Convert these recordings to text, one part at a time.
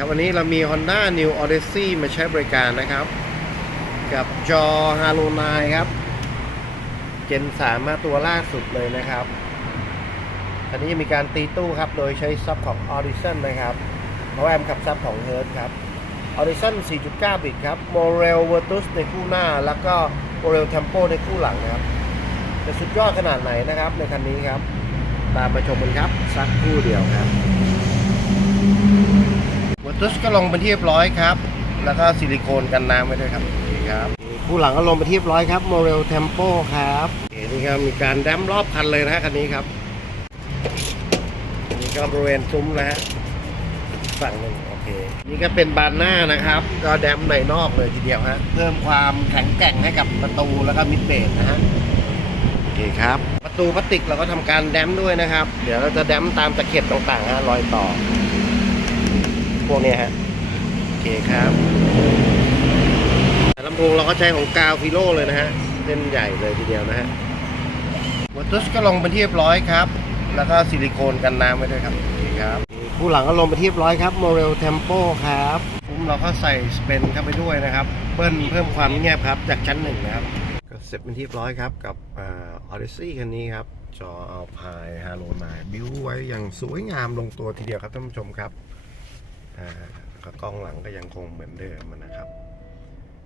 ครับวันนี้เรามี Honda New Odyssey มาใช้บริการนะครับกับจอ Halo 9 ครับ Gen 3 มาตัวล่าสุดเลยนะครับอันนี้มีการตีตู้ครับโดยใช้ซับของ Audition นะครับเพราะแอมขับซับของ Hertz ครับ Audition 4.9 บิตครับ Morel Virtus ในคู่หน้าแล้วก็ Morel Tempo ในคู่หลังนะครับจะสุดยอดขนาดไหนนะครับในคันนี้ครับตามมาชมกันครับสักครู่เดียวครับVirtus ก็ลงเป็นที่เรียบร้อยครับแล้วก็ซิลิโคนกันน้ำไว้ด้วยครับนี่ครับคู่หลังก็ลงเป็นที่เรียบร้อยครับ Morel Tempo ครับนี่ครับมีการแดมรอบคันเลยนะคันนี้ครับนี่ก็บริเวณซุ้มนะฮะฝั่งหนึ่งโอเคนี่ก็เป็นบานหน้านะครับก็แดมในนอกเลยทีเดียวฮะเพิ่มความแข็งแกร่งให้กับประตูแล้วก็มิดเบสนะฮะโอเคครับประตูพลาสติกเราก็ทำการแดมด้วยนะครับเดี๋ยวเราจะแดมตามตะเข็บต่างๆฮะรอยต่อพวกนี้ฮะโอเคครับลำโพงเราก็ใช้ของกาวฟิโลเลยนะฮะเส้นใหญ่เลยทีเดียวนะฮะVirtusก็ลงเป็นที่เรียบร้อยครับแล้วก็ซิลิโคนกันน้ำไว้ด้วยครับโอเคครับคู่หลังก็ลงเป็นที่เรียบร้อยครับ Morel Tempo ครับซุ้มเราก็ใส่สเปนเข้าไปด้วยนะครับเพิ่มความเงียบครับจากชั้น1นะครับก็เสร็จเป็นที่เรียบร้อยครับกับOdyssey คันนี้ครับจอ Alpine Halo 9บิ้วไว้อย่างสวยงามลงตัวทีเดียวครับท่านผู้ชมครับกล้องหลังก็ยังคงเหมือนเดิมนะครับ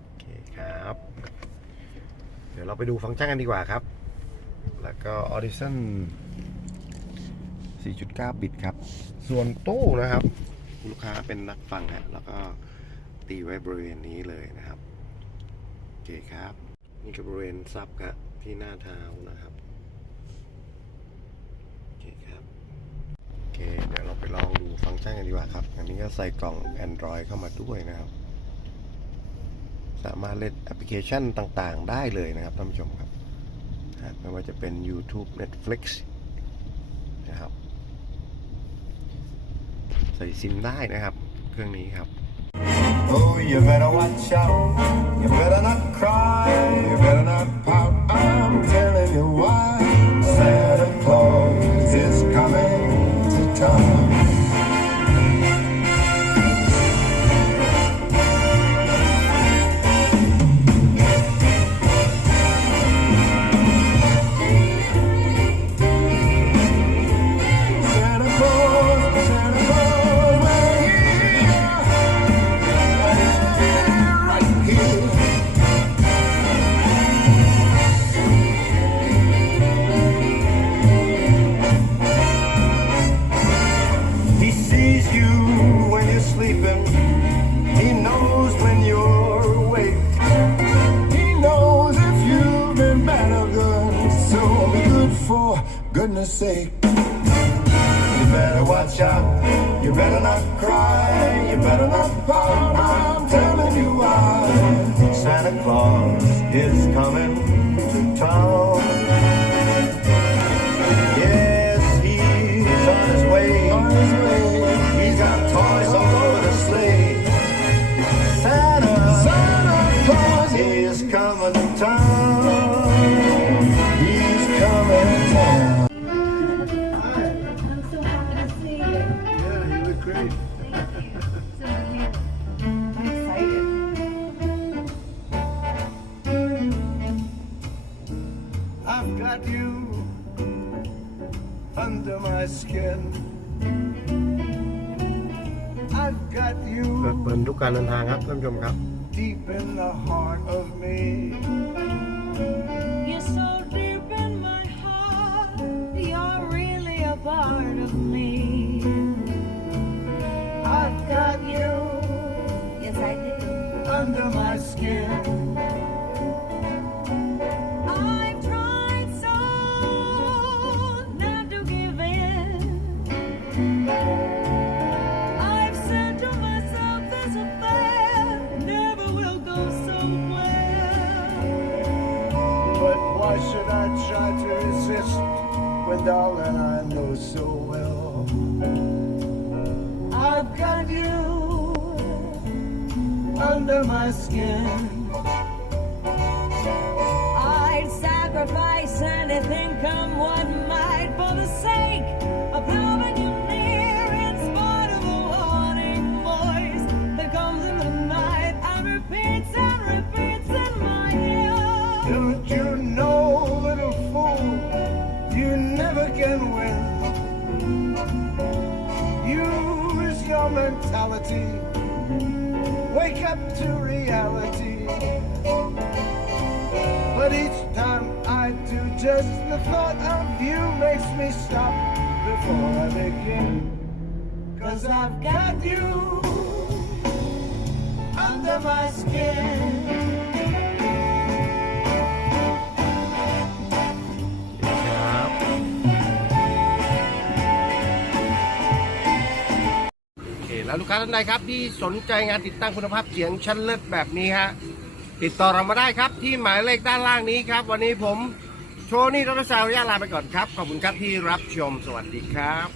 โอเคครับเดี๋ยวเราไปดูฟังก์ชันกันดีกว่าครับแล้วก็ Audition 4.9 บิตครับส่วนตู้นะครับลูกค้าเป็นนักฟังฮะแล้วก็ตีไว้บริเวณนี้เลยนะครับโอเคครับนี่คือบริเวณซับครับที่หน้าเท้านะครับโอเคครับโอเคเดี๋ยวเราไปลองดูฟังก์ชันกันดีกว่าครับอันนี้ก็ใส่กล่อง Android เข้ามาด้วยนะครับสามารถเล่นแอปพลิเคชันต่างๆได้เลยนะครับท่านผู้ชมครับไม่ว่าจะเป็น YouTube Netflix นะครับใส่ซิมได้นะครับเครื่องนี้ครับ Oh, you better watch out. You better not cry. You better not pout. I'm telling you why. Santa Claus is coming to town. Goodness sake, you better watch out, you better not cry, you better not pout, I'm telling you why. Santa Claus is coming to town. Yes, he's on his way, he's got toys all over the sleigh. Santa Claus is coming to town. He's coming to town. Great. I'm excited. I've got you under my skin. I've got you เปิดทุกการเดินทางครับท่านผู้ชมครับ deep in the heart of me. You're so deep in my heart. You're really a part of me.I've got you, yes I do, Under my skin. I've tried so not to give in. I've said to myself this affair never will go so well. But why should I try to resist when darling I know so well?I've got you under my skin. I'd sacrifice anything come what might for the sake of having you near in spite of a warning voice. your mentality. Wake up to reality. But each time I do, just the thought of you makes me stop before I begin. 'Cause I've got you under my skin. ครับโอเคแล้วลูกค้าท่านใดครับที่สนใจงานติดตั้งคุณภาพเสียงชั้นเลิศแบบนี้ฮะติดต่อเรามาได้ครับที่หมายเลขด้านล่างนี้ครับ วันนี้ผมโชนี่รัตนสาวระยะลาไปก่อนครับ ขอบคุณครับที่รับชมสวัสดีครับ